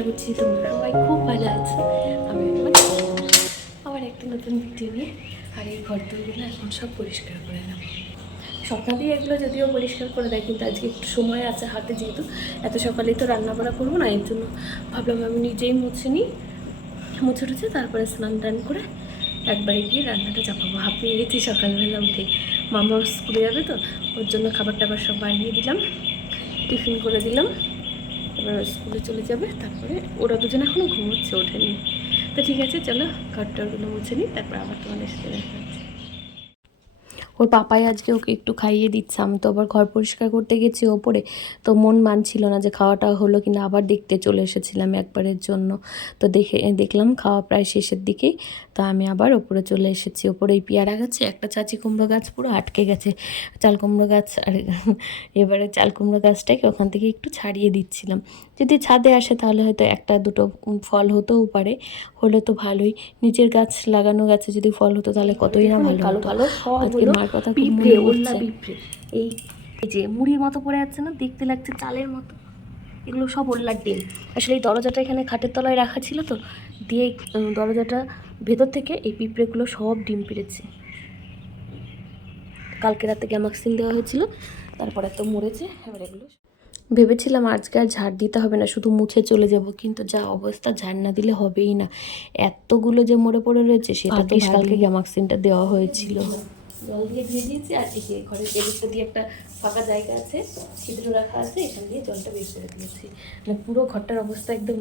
আশা করছি তোমরা সবাই খুব ভালো আছো। আমি আবার একটা নতুন ভিডিও নিয়ে আর এই ঘরদোরগুলো এখন সব পরিষ্কার করে নেব। সকালেই এগুলো যদিও পরিষ্কার করে দেয়, কিন্তু আজকে একটু সময় আছে হাতে, যেহেতু এত সকালেই তো রান্না বান্না করবো না, এর জন্য ভাবলাম আমি নিজেই মুছে নিই, মুছে টুছে তারপরে স্নান টান করে একবারে গিয়ে রান্নাটা চাপাবো। হাঁপিয়ে গেছি সকালবেলা উঠে, মামা স্কুলে যাবে তো ওর জন্য খাবার টাবার সব বানিয়ে দিলাম, টিফিন করে দিলাম, এবার স্কুলে চলে যাবে, তারপরে ওরা দুজন এখনও ঘুমোচ্ছে, ওঠেনি। তো ঠিক আছে, চলো ঘরটারগুলো মুছে নিই, তারপর আবার তোমাদের সাথে দেখা হচ্ছে। ওর পাপাই আজকে ওকে একটু খাইয়ে দিচ্ছে। আমি তো আবার ঘর পরিষ্কার করতে গেছি ওপরে, তো মন মানছিল না যে খাওয়াটা হলো কিনা, আবার দেখতে চলে এসেছিলাম একবারের জন্য। তো দেখলাম খাওয়া প্রায় শেষের দিকেই, তো আমি আবার ওপরে চলে এসেছি। ওপরে এই পেয়ারা গাছে একটা চাচি কুমড়ো গাছ পুরো আটকে গেছে, চাল কুমড়ো গাছ, আর এবারে চাল কুমড়ো গাছটাকে ওখান থেকে একটু ছাড়িয়ে দিচ্ছিলাম। যদি ছাদে আসে তাহলে হয়তো একটা দুটো ফল হতেও পারে, হলে তো ভালোই। নিজের গাছ লাগানো গাছে যদি ফল হতো তাহলে কতই না ভালো কালো হতো। কালো সব আজকে হলো মার কথা খুব পিঁপড়ে, মনে ওল্লা পড়ছে। পিঁপড়ে। এই যে মুড়ির মতো পড়ে যাচ্ছে না, দেখতে লাগছে চালের মতো, এগুলো সব ওল্লার ডিম। আসলে এই দরজাটা এখানে খাটের তলায় রাখা ছিল তো, দিয়ে দরজাটা ভেতর থেকে এই পিঁপড়েগুলো সব ডিম পেড়েছে। কালকে রাতে গ্যামাক্সিন দেওয়া হয়েছিল, তারপরে তো মরেছে। এবার এগুলো ভেবেছিলাম আজকে আর ঝাড় দিতে হবে না, শুধু মুছে চলে যাব, কিন্তু যা অবস্থা ঝাড় না দিলে হবেই না। এতগুলো যে মরে পড়ে রয়েছে সেটা তো কালকে গ্যামাক্সিনটা দেওয়া হয়েছিল। জল দিয়ে ধুয়ে দিয়েছি, আর এই যে ঘরের টেবিলটা দিয়ে একটা ফাঁকা জায়গা আছে, ছিদ্র রাখা আছে, এখান দিয়ে জলটা বের করে দিয়েছি। মানে পুরো ঘরটার অবস্থা একদম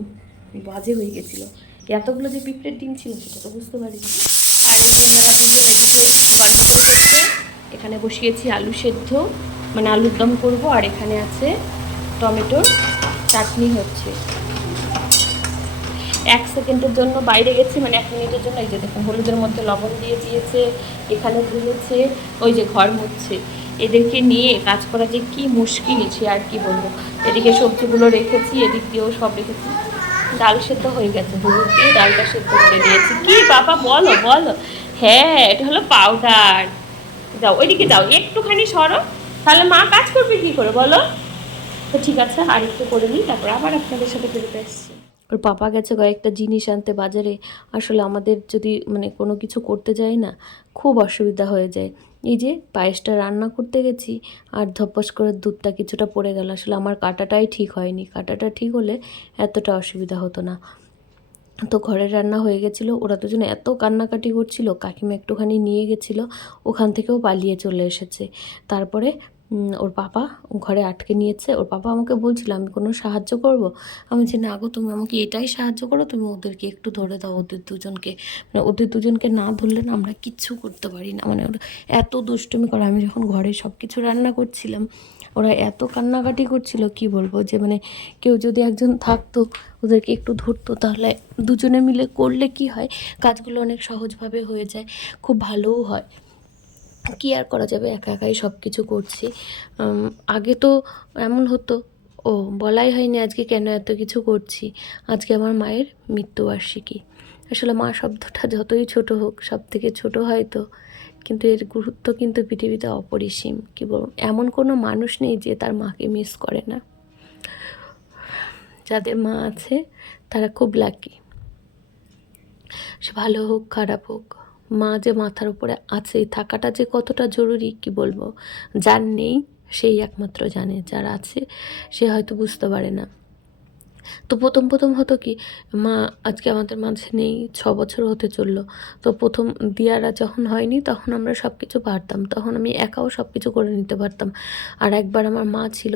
বাজে হয়ে গেছিলো। এতগুলো যে পিঁপড়ের ডিম ছিল সেটা তো বুঝতে পারিনি। আর এই যে মেলা দুজন এদিকে গল্প করছে, এখানে বসিয়েছি আলু সেদ্ধ, মানে আলুর দম করবো, আর এখানে আছে টমেটোর চাটনি হচ্ছে। 1 সেকেন্ডের জন্য বাইরে গেছি, মানে 1 মিনিটের জন্য। এই যে দেখুন হলুদের মধ্যে লবণ দিয়ে দিয়েছে, এখানে ধুয়েছে, ওই যে ঘর মুছছে। এদেরকে নিয়ে কাজ করা যে কি মুশকিল, সে আর কি বলবো। এদিকে সবজিগুলো রেখেছি, এদিক দিয়েও সব রেখেছি। ডাল সেদ্ধ হয়ে গেছে, হলুদ দিয়ে ডালটা সেদ্ধ করে দিয়েছি। কি বাবা বলো বলো। হ্যাঁ, এটা হলো পাউডার। যাও ওইদিকে যাও, একটুখানি সরো, তাহলে মা কাজ করবে কি করে বলো। তো ঠিক আছে, আর একটু করে নিই, তারপর আবার আপনাদের সাথে বেরোতে এসছি। ওর পাপা গেছে কয়েকটা জিনিস আনতে বাজারে। আসলে আমাদের যদি মানে কোনো কিছু করতে যাই না, খুব অসুবিধা হয়ে যায়। এই যে পায়েসটা রান্না করতে গেছি, আর ধপাস করে দুধটা কিছুটা পড়ে গেল। আসলে আমার কাটাটাই ঠিক হয়নি, কাটাটা ঠিক হলে এতটা অসুবিধা হতো না। তো ঘরের রান্না হয়ে গেছিলো, ওরা দুজনে এত কান্নাকাটি করছিল, কাকিমা একটুখানি নিয়ে গেছিলো, ওখান থেকেও পালিয়ে চলে এসেছে। তারপরে ওর পাপা ঘরে আটকে নিয়েছে। ওর পাপা আমাকে বলছিল আমি কোনো সাহায্য করব। আমি বলছি না গো, তুমি আমাকে এটাই সাহায্য করো, তুমি ওদেরকে একটু ধরে দাও, ওদের দুজনকে। মানে ওদের দুজনকে না ধরলে না আমরা কিচ্ছু করতে পারি না। মানে ওরা এত দুষ্টুমি করে। আমি যখন ঘরে সব কিছু রান্না করছিলাম, ওরা এত কান্নাকাটি করছিল, কি বলবো, যে মানে কেউ যদি একজন থাকতো ওদেরকে একটু ধরতো, তাহলে দুজনে মিলে করলে কি হয়, কাজগুলো অনেক সহজভাবে হয়ে যায়, খুব ভালোও হয়। কি আর করা যাবে, একা একাই সব কিছু করছি। আগে তো এমন হতো, ও বলাই হয়নি আজকে কেন এত কিছু করছি। আজকে আমার মায়ের মৃত্যুবার্ষিকী। আসলে মা শব্দটা যতই ছোট হোক, সব থেকে ছোট হয়তো, কিন্তু এর গুরুত্ব কিন্তু পৃথিবীতে অপরিসীম। কি বলুন, এমন কোনো মানুষ নেই যে তার মাকে মিস করে না। যাদের মা আছে তারা খুব লাকি। সে ভালো হোক খারাপ হোক, মা যে মাথার উপরে আছে, থাকাটা যে কতটা জরুরি কি বলবো। যার নেই সেই একমাত্র জানে, যার আছে সে হয়তো বুঝতে পারে না। তো প্রথম প্রথম হতো কি, মা আজকে আমাদের মাঝে নেই, 6 বছর হতে চললো। তো প্রথম দিয়ারা যখন হয়নি তখন আমরা সব কিছু পারতাম, তখন আমি একাও সব কিছু করে নিতে পারতাম। আর একবার আমার মা ছিল,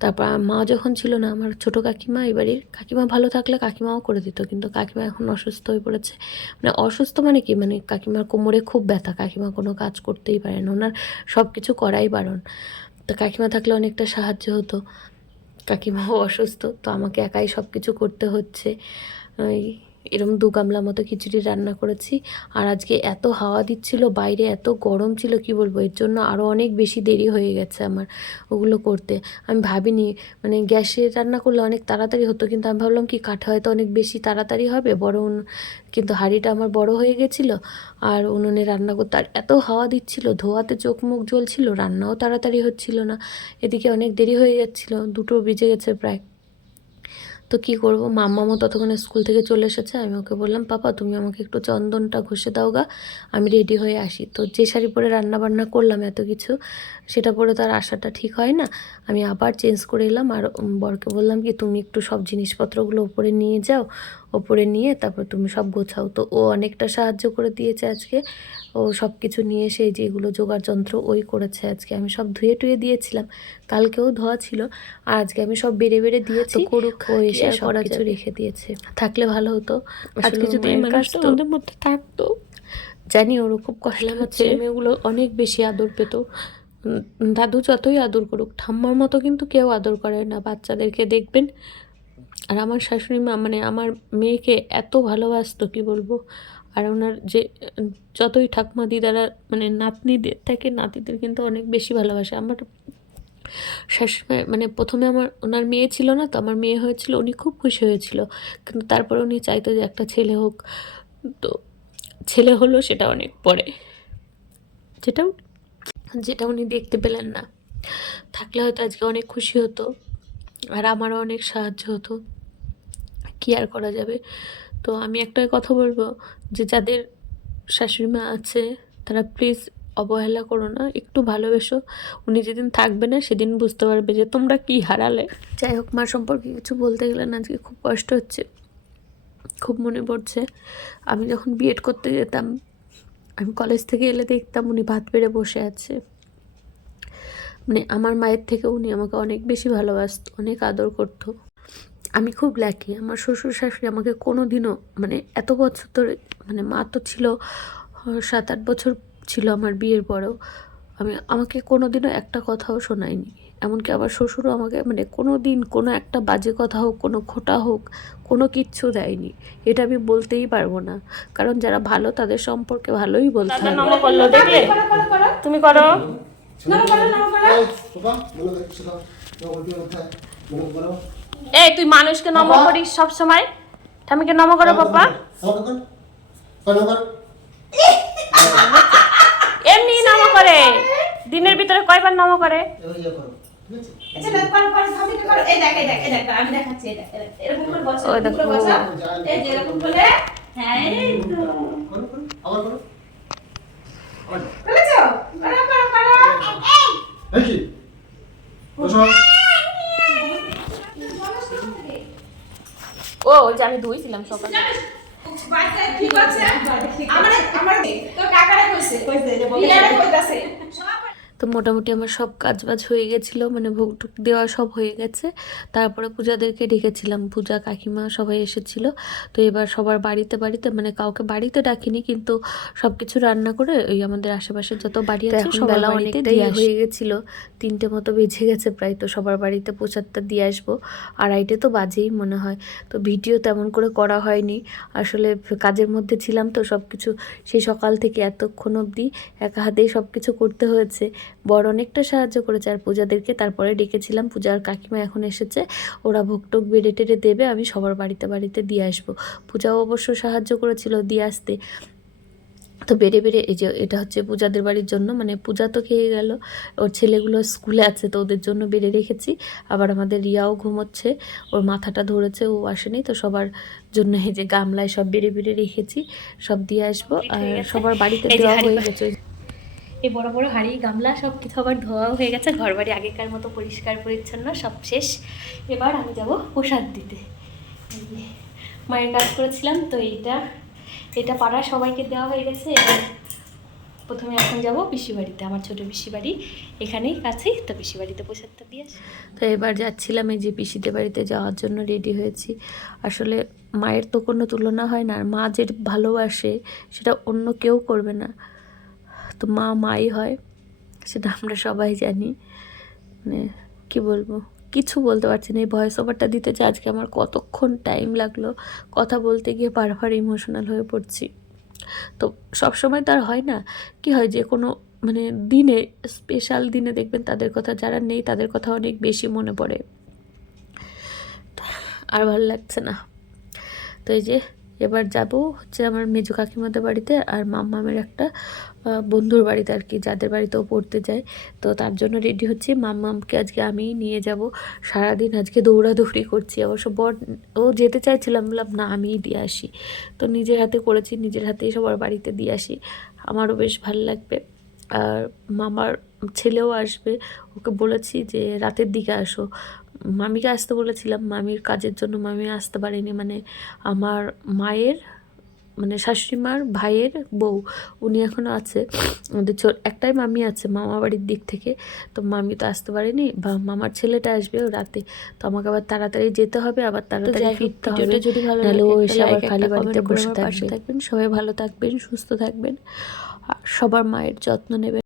তারপর মা যখন ছিল না, আমার ছোটো কাকিমা, এবারের কাকিমা ভালো থাকলে কাকিমাও করে দিত, কিন্তু কাকিমা এখন অসুস্থ হয়ে পড়েছে। মানে অসুস্থ মানে কি, মানে কাকিমার কোমরে খুব ব্যথা, কাকিমা কোনো কাজ করতেই পারে না, ওনার সব কিছু করাই বারণ। তো কাকিমা থাকলে অনেকটা সাহায্য হতো। কাকিমাও অসুস্থ, তো আমাকে একাই সব কিছু করতে হচ্ছে। এরকম 2 গামলা মতো খিচুড়ি রান্না করেছি। আর আজকে এত হাওয়া দিচ্ছিল, বাইরে এত গরম ছিল, কি বলবো, এর জন্য আরও অনেক বেশি দেরি হয়ে গেছে আমার ওগুলো করতে। আমি ভাবিনি, মানে গ্যাসে রান্না করলে অনেক তাড়াতাড়ি হতো, কিন্তু আমি ভাবলাম কি কাঠে হয়তো অনেক বেশি তাড়াতাড়ি হবে, বড় কিন্তু হাঁড়িটা আমার বড় হয়ে গেছিলো, আর উনুনে রান্না করতে আর এত হাওয়া দিচ্ছিল, ধোয়াতে চোখ মুখ জ্বলছিল, রান্নাও তাড়াতাড়ি হচ্ছিল না। এদিকে অনেক দেরি হয়ে যাচ্ছিল, 2টো বেজে গেছে প্রায়। তো কি করব, মাম্মামও ততক্ষণে স্কুল থেকে চলে এসেছে। আমি ওকে বললাম, পাপা তুমি আমাকে একটু চন্দনটা ঘষে দাও গা, আমি রেডি হয়ে আসি। তো যে শাড়ি পরে রান্না বান্না করলাম এত কিছু, সেটা পরে তো আর আসাটা ঠিক হয় না। আমি আবার চেঞ্জ করে এলাম, আর বরকে বললাম কি তুমি একটু সব জিনিসপত্রগুলো ওপরে নিয়ে যাও, ওপরে নিয়ে তারপর তুমি সব গোছাও। তো ও অনেকটা সাহায্য করে দিয়েছে আজকে। ও সব কিছু নিয়ে এসে যেগুলো জোগাড় যন্ত্র ওই করেছে আজকে। আমি সব ধুয়ে টুয়ে দিয়েছিলাম, কালকেও ধোয়া ছিল, আর আজকে আমি সব বেড়ে বেড়ে দিয়েছি। করুক, ও এসে সব কিছু রেখে দিয়েছে। থাকলে ভালো হতো, আজকে যদি এই মানুষটা আমাদের মধ্যে থাকতো। জানি ওরও খুব কষ্ট হচ্ছে, ছেলে মেয়েগুলো অনেক বেশি আদর পেত। দাদু যতই আদর করুক, ঠাম্মার মতো কিন্তু কেউ আদর করে না বাচ্চাদেরকে, দেখবেন। আর আমার শাশুড়ি মা মানে আমার মেয়েকে এত ভালোবাসতো কি বলবো। আর ওনার যে যতই ঠাকুমা দিদারা মানে নাতনিদের থেকে নাতিদের কিন্তু অনেক বেশি ভালোবাসে। আমার শাশুড়ি মানে প্রথমে ওনার মেয়ে ছিল না, তো আমার মেয়ে হয়েছিল, উনি খুব খুশি হয়েছিল, কিন্তু তারপরে উনি চাইতো যে একটা ছেলে হোক। তো ছেলে হলো, সেটা অনেক পরে, যেটা যেটা উনি দেখতে পেলেন না। থাকলে হয়তো আজকে অনেক খুশি হতো, আর আমারও অনেক সাহায্য হতো। কি আর করা যাবে। তো আমি একটা কথা বলবো, যে যাদের শাশুড়ি মা আছে তারা প্লিজ অবহেলা করো না, একটু ভালোবেসো। উনি যেদিন থাকবে না সেদিন বুঝতে পারবে যে তোমরা কি হারালে। যাই হোক, মা সম্পর্কে কিছু বলতে গেলে না আজকে খুব কষ্ট হচ্ছে, খুব মনে পড়ছে। আমি যখন বিএড করতে যেতাম, আমি কলেজ থেকে এলে দেখতাম উনি ভাত বেড়ে বসে আছে। মানে আমার মায়ের থেকে উনি আমাকে অনেক বেশি ভালোবাসত, অনেক আদর করতো। আমি খুব লাকি, আমার শ্বশুর শাশুড়ি আমাকে কোনো দিনও মানে এত বছর ধরে, মানে মা তো ছিল 7-8 বছর ছিল আমার বিয়ের পরেও, আমাকে কোনো দিনও একটা কথাও শোনায়নি। এমনকি আমার শ্বশুরও আমাকে মানে কোনো দিন কোনো একটা বাজে কথা হোক, কোনো খোঁটা হোক, কোনো কিচ্ছু দেয়নি। এটা আমি বলতেই পারবো না, কারণ যারা ভালো তাদের সম্পর্কে ভালোই বলতে দাদা হবে। নম করলো, দেখলে? তুমি করো। এই তুই মানুষকে নম করিস সব সময়, ঠামিকে নম করো পাপা। এমনি নম করে, দিনের ভিতরে কয়বার নম করে? ওই ও ওই যে আমি ধুইছিলাম সকালে। তো মোটামুটি আমার সব কাজ বাজ হয়ে গেছিলো, মানে ভোগ টুক দেওয়া সব হয়ে গেছে। তারপরে পূজাদেরকে ডেকেছিলাম, পূজা কাকিমা সবাই এসেছিল। তো এবার সবার বাড়িতে বাড়িতে, মানে কাউকে বাড়িতে ডাকিনি, কিন্তু সব কিছু রান্না করে ওই আমাদের আশেপাশে যত বাড়ি আছে সবার বাড়িতে দিয়ে হয়ে গেছিলো। 3টে মতো বেজে গেছে প্রায়। তো সবার বাড়িতে প্রসাদটা দিয়ে আসবো, 2:30 তো বাজেই মনে হয়। তো ভিডিও তেমন করে করা হয়নি, আসলে কাজের মধ্যে ছিলাম। তো সব কিছু সেই সকাল থেকে এতক্ষণ অবধি একা হাতেই সব কিছু করতে হয়েছে। বড় অনেকটা সাহায্য করেছে। আর পূজাদেরকে তারপরে ডেকেছিলাম, পূজার কাকিমা এখন এসেছে, ওরা ভোগ টোক বেড়ে টেড়ে দেবে, আমি সবার বাড়িতে বাড়িতে দিয়ে আসবো। পূজাও অবশ্য সাহায্য করেছিল দিয়ে আসতে। তো বেড়ে বেড়ে এই যে এটা হচ্ছে পূজাদের বাড়ির জন্য, মানে পূজা তো খেয়ে গেল, ওর ছেলেগুলো স্কুলে আছে তো ওদের জন্য বেড়ে রেখেছি। আবার আমাদের রিয়াও ঘুমোচ্ছে, ওর মাথাটা ধরেছে, ও আসেনি। তো সবার জন্য এই যে গামলায় সব বেড়ে বেড়ে রেখেছি, সব দিয়ে আসবো। আর সবার বাড়িতে দেওয়া হয়ে গেছে। এই বড় বড় হাঁড়ি গামলা সব কিছু আবার ধোয়াও হয়ে গেছে, ঘর বাড়ি আগেকার মতো পরিষ্কার পরিচ্ছন্ন সব শেষ। এবার আমি যাব প্রসাদ দিতে। মায়ের কাজ করেছিলাম তো এটা পাড়ার সবাইকে দেওয়া হয়ে গেছে। এবার প্রথমে এখন যাব পিসি বাড়িতে, আমার ছোটো পিসি বাড়ি এখানেই কাছেই, তো পিসি বাড়িতে প্রসাদটা দিয়ে আসি। তো এবার যাচ্ছিলাম এই যে পিসিদের বাড়িতে যাওয়ার জন্য রেডি হয়েছি। আসলে মায়ের তো কোনো তুলনা হয় না, আর মা যে ভালোবাসে সেটা অন্য কেউ করবে না। তো মা মাই হয়, সেটা আমরা সবাই জানি। মানে কি বলবো, কিছু বলতে পারছি না। এই ভয়েস ওভারটা দিতে যে আজকে আমার কতক্ষণ টাইম লাগলো, কথা বলতে গিয়ে বারবার ইমোশনাল হয়ে পড়ছি। তো সব সময় তো আর হয় না, কি হয় যে কোনো মানে দিনে, স্পেশাল দিনে দেখবেন তাদের কথা, যারা নেই তাদের কথা অনেক বেশি মনে পড়ে, আর ভালো লাগছে না। তো এই যে এবার যাব হচ্ছে আমার মেজো কাকিমাদের বাড়িতে আর মাম্মামের একটা বন্ধুর বাড়িতে আর কি, যাদের বাড়িতেও পড়তে যায়। তো তার জন্য রেডি হচ্ছি। মাম্মামকে আজকে আমিই নিয়ে যাব। সারাদিন আজকে দৌড়াদৌড়ি করছি। অবশ্য ও যেতে চাইছিলাম, বললাম না আমিই দিয়ে আসি। তো নিজের হাতে করেছি, নিজের হাতেই সবার বাড়িতে দিয়ে আসি, আমারও বেশ ভালো লাগবে। আর মামার ছেলেও আসবে, ওকে বলেছি যে রাতের দিকে আসো। মামিকে আসতে বলেছিলাম, মামির কাজের জন্য মামি আসতে পারেনি, মানে আমার মায়ের মানে শাশুড়ি মার ভাইয়ের বউ, উনি এখনও আছে। আমাদের একটাই মামি আছে মামা বাড়ির দিক থেকে, তো মামি তো আসতে পারেনি, বা মামার ছেলেটা আসবে ও রাতে। তো আমাকে আবার তাড়াতাড়ি যেতে হবে, আবার তাড়াতাড়ি ফিরতে হবে, যদি ভালো নাহলে ও লাগে এসে আবার খালি বাড়িতে বসে থাকবে। থাকবেন সবাই, ভালো থাকবেন, সুস্থ থাকবেন, আর সবার মায়ের যত্ন নেবেন।